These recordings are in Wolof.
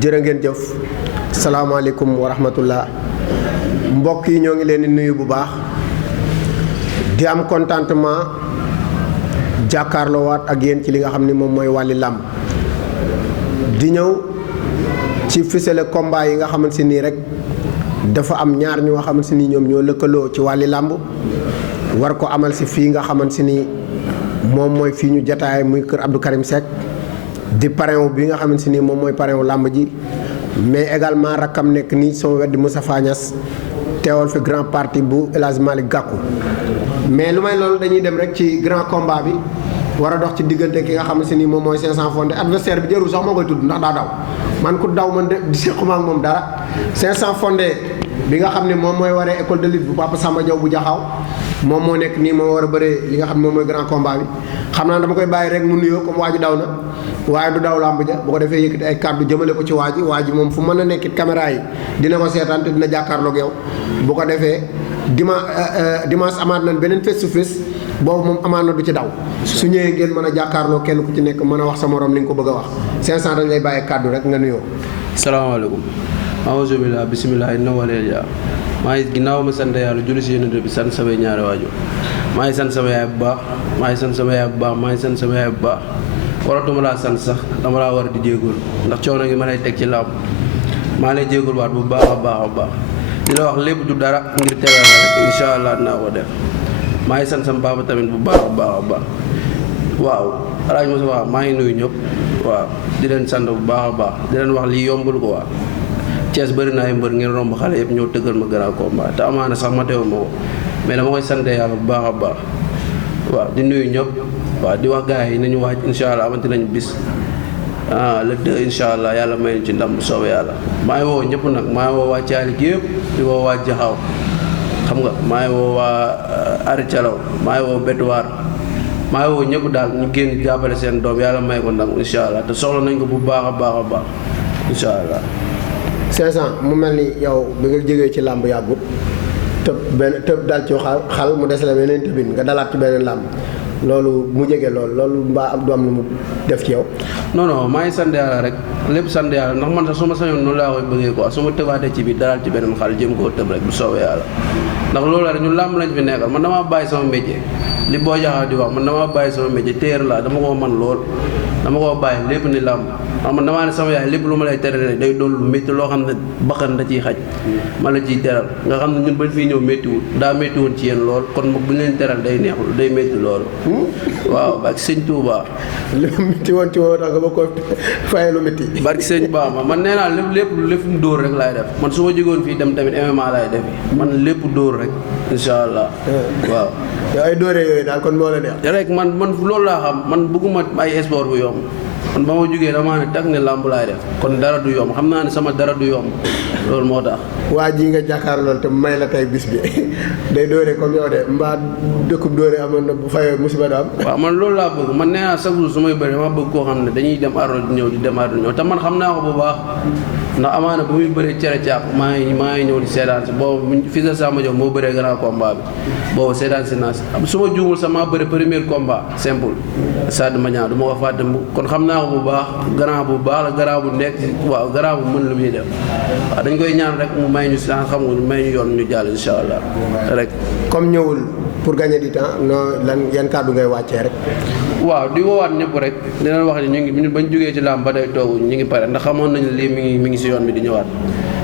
jërë ngeen jëf salaamaaleykum wa rahmatullah mbokk yi ñoo ngi leen di nuyu bu baax di am contentement jàkkaarloowaat ak yéen ci li nga xam ni moom mooy wàlli làmb di ñëw ci ficelé combat yi nga xamante nii rek dafa am ñaar ñu nga xamante ni ñoom ñoo lëkkaloo ci wàlli làmb war ko amal si fii nga xamante ni moom mooy fii ñu jataay muy kër Abdou Karim Seck di parrain bi nga xamante ni moom mooy parrain wu làmb ji mais également rakkam nekk nii sama wet di Moustapha Niass teewal fi grand parti bu El Hadj Malick Gakou mais lu may loolu dañuy dem rek ci grand combat bi war a dox ci diggante ki nga xamante ni moom mooy 500 fondé adversaire bi jarul sax moo koy tudd ndax daa daw man ku daw man de di sequma ak moom dara 500 fondé bi nga xam ne moom mooy waree école de lutte bu Papa Samba Diaw bu jaxaaw moom moo nekk nii moo war a bëree li nga xam ne moom mooy grand combat bi xam naa dama koy bàyyi rek mu nuyoo comme waa ji daw na waaye du daw làmb ja bu ko defee yëkkati ay kàddu jëmale ko ci waa ji moom fu mën a nekkit caméra yi dina ko seetaan te dina jàkkaarloog yow bu ko defee dimanche amaat nañ beneen face to face boobu moom amaat na du ci daw su ñëwee ngeen mën a jàkkaarloo kenn ku ci nekk mën a wax sa morom li nga ko bëgg a wax 500 dañ lay bàyyi kàddu rek nga nuyoo. salaamaaleykum aouzubillah bisimilah inna waliya maa ngi ginnaaw ma sant yàlla julli si yonent bi sant samay ñaari waajur maa ngi sant sama yaay bu baax maa ngi sant sama yaay bu baax maa ngi sant sama yaay bu baax waratuma laa sant sax dama laa war di jéegul ndax coono gi ma lay teg ci làmb maa lay jéegul waat bu baax a baax a baax di la wax lépp du dara ngir teral la rek incha allah dinaa ko def maa ngi sant sama papa tamit bu baax a baax a baax waaw alaaj Moussa waaw maa ngi nuyu ñëpp waaw di leen sant bu baax a baax di leen wax lii yombul ko waa Thiès bëri na ay mbër ngeen romb xale yëpp ñëw tëggal ma grand combat te amaana sax ma teew ma ko mais dama koy sant yàlla bu baax a baax waaw di nuyu ñëpp waaw di wax gars yi nañu waaj incha allah amati nañu bis le 2 incha allah yàlla may ñu ci ndam bu soobee yàlla maa ngi woo ñëpp nag maa ngi woo waa Thiali gi yëpp di woo waa Jaxaw xam nga maa ngi woo waa Ari Calaw maa ngi woo Betuwaar maa ngi woo ñëpp daal ñu génn jàppale seen doom yàlla may ko ndam incha allah te soxla nañ ko bu baax a baax a baax incha allah. 500 mu mel ni yow bi nga jógee ci làmb yàggut tëb dal ci xal mu des la beneen tëbin nga dalaat ci beneen làmb loolu mu jege loolu mbaa am du am lu mu def ci yow. non non maa ngi sant yàlla rek lépp sant yàlla ndax man sax su ma sañoon noonu laa koy bëggee quoi su ma tëbaatee ci biir dalaat ci beneen xal jëm koo tëb rek bu soobee yàlla ndax loolu la rek ñun làmb lañ fi nekkal man damaa bàyyi sama métier li boo jaxaw di wax man damaa bàyyi sama métier téer laa dama koo man lool dama koo bàyyi lépp ni làmb man damaa ne sama yaay lépp lu ma lay tere rek day doon lu métti loo xam ne bakkan da ciy xaj ma la ciy teral nga xam ne ñun bañ fii ñëw méttiwul daa métti woon ci yéen lool kon bu ñu leen teral day neexul day métti loolu waaw barki sëñ Touba li métti woon ci woo tax nga ba ko fayee lu métti barki sëñ Bamba man nee naa lépp dóor rek laay def man su ma jógoon fii dem tamit MMA laay def man lépp dóor rek incha allah waaw ay dóoree yooyu daal kon moo la neex rek man loolu laa xam man bëgguma ay sport bu yomb man ba ma jógee damaa ne tag ne làmb laay def kon dara du yomb xam naa ne sama dara du yomb loolu moo tax. waa ji nga jàkkaarlool te may la tey bis bi day dóore comme yow de mbaa dëkkub dóore amoon na bu fayee musiba du am. waaw man loolu laa bëgg man nee naa chaque jour su may bëri dama bëgg koo xam ne dañuy dem ardo di ñëw di dem ardo ñëw te man xam naa ko bu baax ndax amaana bu muy bëree cere caaf maa ngi ñëw di seetaan si boobu fils de Samba Diop moo bëree grand combat bi boobu seetaan si naa si su ma juumul sax maa bëri premier combat simple Sadio Magnan du ma ko fàtte kon xam naa ko bu baax grand bu baax la grand bu nekk waaw grand bu mën lu muy def waaw dañ koy ñaan rek mu may ñu si xam nga may ñu yoon ñu jàll incha allah rek. comme ñëwul pour gagner du temps yan kàddu ngay wàccee rek. waaw di woowaat ñëpp rek dinañ wax ne ñu ngi bañ jógee ci làmb ba day toogu ñu ngi pare ndax xamoon nañu lii mi ngi si yoon bi di ñëwaat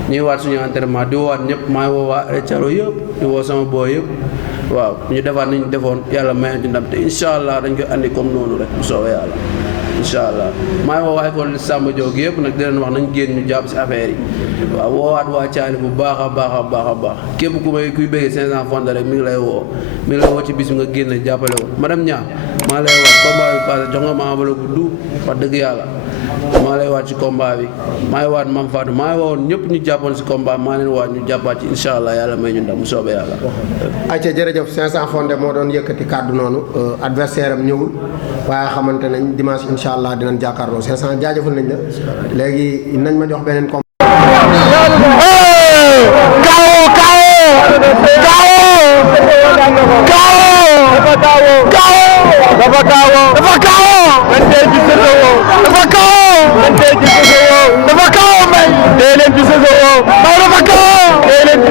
ñu ngi waat suñu entraînement di woowaat ñëpp maa ngi woo waa Caro yëpp di woo sama boo yëpp waaw ñu defaat nañu defoon yàlla mayoon ci ndam te incha allah dañ koy andi comme noonu rek bu soobee yàlla incha allah maa ngi woo waa école Samba Diop gi yëpp nag di leen wax nañ génn ñu jàpp si affaire yi waaw woowaat waa Thiali bu baax a baax a baax a baax képp kuy bëggee 500 fondé rek mi ngi lay woo ci bis bi nga génn jàppale ko madame Niang maa lay wax combat bi passé jox nga ma enveloppe bu du wax dëgg yàlla maa lay waat ci combat bi maa ngi waat Mame Fatou maa ngi woon ñëpp ñu jàppoon si combat maa leen waat ñu jàppaat ci incha allah yàlla may ñu ndam mu soobee yàlla. ayca jërëjëf 500 fondé moo doon yëkkati kàddu noonu adversaire am ñëwul waaye xamante nañ dimanche incha allah dinañ jàkkaarloo 500 jaajëfal nañ la léegi nañ ma jox beneen combat. dafa kaawoo. dafa kaawoo.